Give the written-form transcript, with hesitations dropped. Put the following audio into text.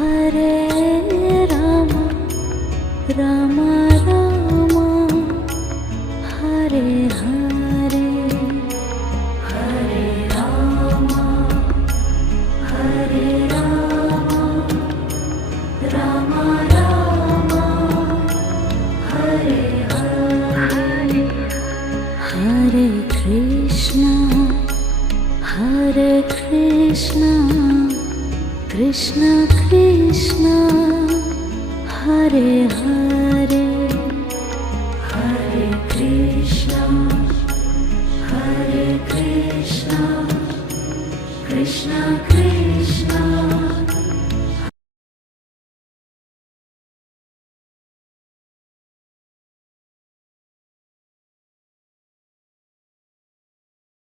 Hare Rama, Rama Rama, Hare Hare, Hare Rama, Hare Rama, Rama Rama, Hare Hare, Hare Krishna, Hare Krishna, Krishna Krishna, Hare Hare, Hare Krishna, Hare Krishna, Krishna Krishna,